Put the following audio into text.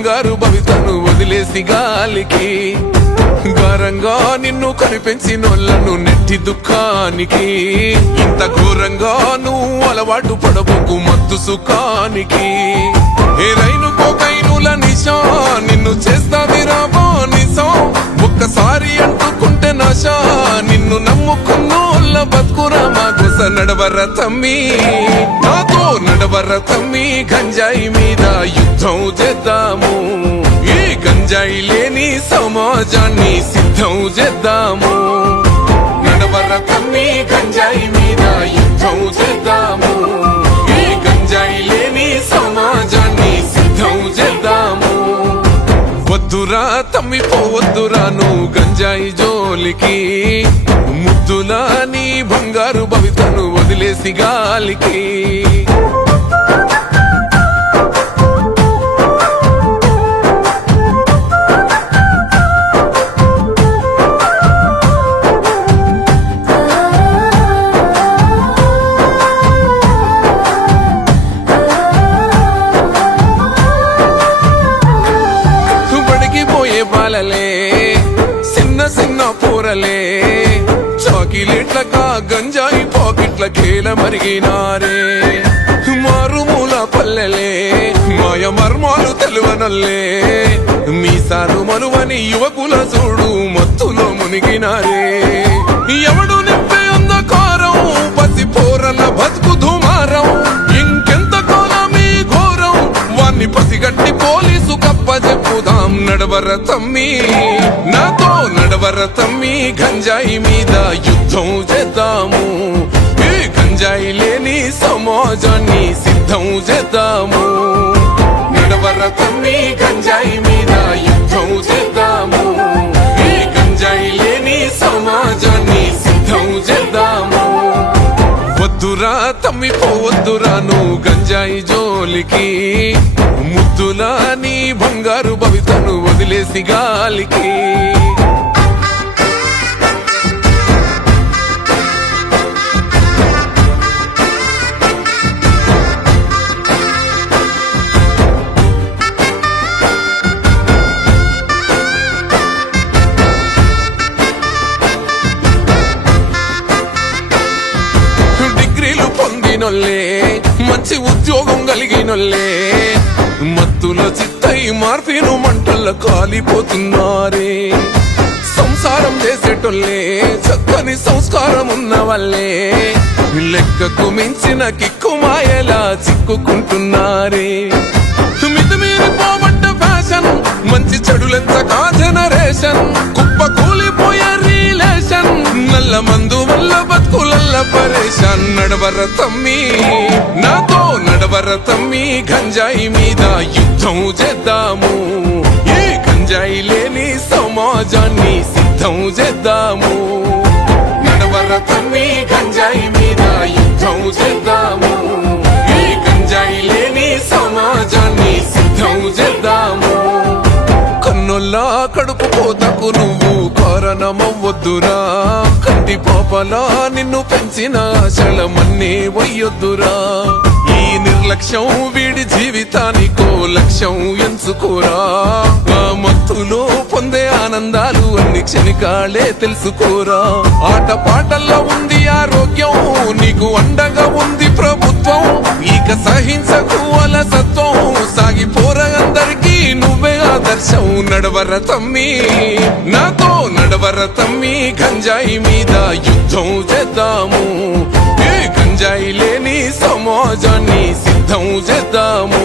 బంగారు భవితను వదిలేసి గాలికి గారంగా నిన్ను కనిపెంచినోళ్లను నెట్టి దుఃఖానికి ఇంత ఘోరంగా నువ్వు అలవాటు పడబోకు మత్తు సుఖానికి ఏ రైలు కోకైనుల నిశా నిన్ను చేస్తాది రాబో నిశం ఒక్కసారి అంటుకుంటే నాశా నిన్ను నమ్ముకున్నోళ్ళ బతుకురా మా గుస నడవర తమ్మి నాతో నడవర తమ్మి గంజాయి మీద యుద్ధం చేద్దాము ఈ గంజాయి లేని సమాజాన్ని సిద్ధం చేద్దాము నడవర తమ్మి గంజాయి మీద యుద్ధం చేద్దాము ఈ గంజాయి లేని సమాజాన్ని సిద్ధం చేద్దాము వద్దురా తమ్మి పోవద్దురా నువ్వు గంజాయి జోలికి ముద్దులా నీ బంగారు భవితను వదిలేసి గాలికి బాలలే చిన్న చిన్న పూరలే చాకిలెట్లకా గంజాయి పాకెట్ల కేల మరిగినారే మారుమూల పల్లెలే మాయ మర్మాలు తెలువనల్లే మీసాలు మనువని యువకుల చూడు మత్తులో మునిగినారే ఎవడు నింపే అంధకారం పసి పోరల బతుకు దుమారం ఇంకెంత కాలం ఈ ఘోరం వాన్ని పసిగట్టి పోలీసు కప్పజెప్పుదాం నడవర తమ్మి నాతో నడవర తమ్మి గంజాయి మీద యుద్ధం చేద్దాము ఈ గంజాయి లేని సమాజాన్ని సిద్ధం చేద్దాము నడవర తమ్మి గంజాయి మీద యుద్ధం చేద్దాము ఈ గంజాయి లేని సమాజాన్ని సిద్ధం చేద్దాము వద్దురా తమ్మి పోవద్దురా నువ్వు గంజాయి జోలికి ముద్దులా నీ బంగారు భవితను వదిలేసి గాలికి డిగ్రీలు పొందినోళ్ళే మంచి ఉద్యోగం కలిగినోళ్ళే మత్తుల చిత్తై మార్పిను మంటల్లో కాలిపోతున్నారే సంసారం చేసేటోళ్ళే చక్కని సంస్కారం ఉన్న వాళ్ళే లెక్కకు మించిన కిక్కు మాయలా చిక్కుకుంటున్నారే మితిమీరిపోబడ్డ ఫ్యాషన్ మంచి చెడులెంతగా జనరేషన్ కుప్ప కూలిపోయే రిలేషన్ నల్ల మందు వల్ల బతుకులల్ల పరేషాన్ నడవర తమ్మి నాతో నడవర తమ్మి గంజాయి మీద యుద్ధం చేద్దాము ఈ గంజాయి లేని సమాజాన్ని సిద్ధం చేద్దాము నడవర తమ్మి గంజాయి మీద యుద్ధం చేద్దాము ఈ గంజాయి లేని సమాజాన్ని సిద్ధం చేద్దాము కన్నుల్లా కడుపు కోతకు నువ్వు కారణమవ్వొద్దురా కంటి పాపలా నిన్ను పెంచిన ఆశలమన్నీ వయ్యొద్దురా ఈ నిర్లక్ష్యం వీడి జీవితానికో లక్ష్యం ఎంచుకోరా ఆ మత్తులో పొందే ఆనందాలు అన్ని క్షణికాలే తెలుసుకోరా ఆట పాటల్లో ఉంది ఆరోగ్యం నీకు అండగా ఉంది ప్రభుత్వం ఇక సహించకు అలసత్వం సాగిపోరా అందరికీ నువ్వే ఆదర్శం నడవర తమ్మి నాతో నడవర తమ్మి గంజాయి మీద యుద్ధం చేద్దాము ఈ గంజాయి లేని సమాజాన్ని సిద్ధం చేద్దాము